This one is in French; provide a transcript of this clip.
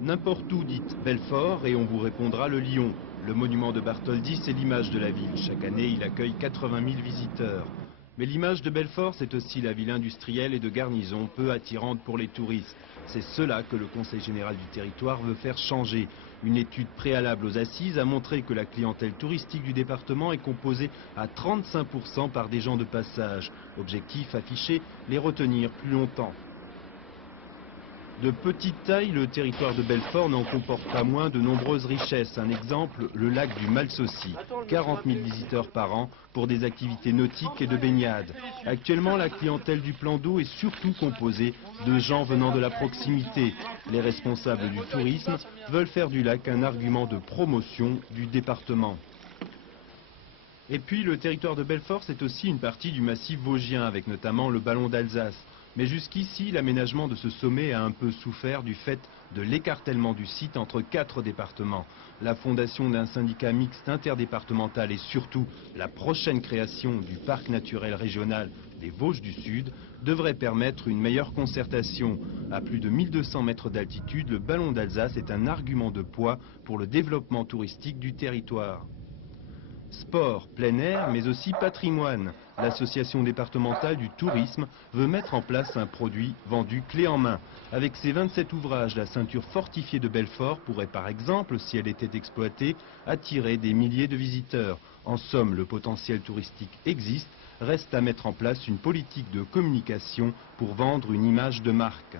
N'importe où, dites Belfort, et on vous répondra le lion. Le monument de Bartholdi, c'est l'image de la ville. Chaque année, il accueille 80 000 visiteurs. Mais l'image de Belfort, c'est aussi la ville industrielle et de garnison peu attirante pour les touristes. C'est cela que le Conseil général du territoire veut faire changer. Une étude préalable aux assises a montré que la clientèle touristique du département est composée à 35% par des gens de passage. Objectif affiché, les retenir plus longtemps. De petite taille, le territoire de Belfort n'en comporte pas moins de nombreuses richesses. Un exemple, le lac du Malsaucy. 40 000 visiteurs par an pour des activités nautiques et de baignade. Actuellement, la clientèle du plan d'eau est surtout composée de gens venant de la proximité. Les responsables du tourisme veulent faire du lac un argument de promotion du département. Et puis, le territoire de Belfort, c'est aussi une partie du massif vosgien, avec notamment le ballon d'Alsace. Mais jusqu'ici, l'aménagement de ce sommet a un peu souffert du fait de l'écartèlement du site entre 4 départements. La fondation d'un syndicat mixte interdépartemental et surtout la prochaine création du parc naturel régional des Vosges du Sud devrait permettre une meilleure concertation. À plus de 1200 mètres d'altitude, le ballon d'Alsace est un argument de poids pour le développement touristique du territoire. Sport, plein air, mais aussi patrimoine. L'association départementale du tourisme veut mettre en place un produit vendu clé en main. Avec ses 27 ouvrages, la ceinture fortifiée de Belfort pourrait par exemple, si elle était exploitée, attirer des milliers de visiteurs. En somme, le potentiel touristique existe, reste à mettre en place une politique de communication pour vendre une image de marque.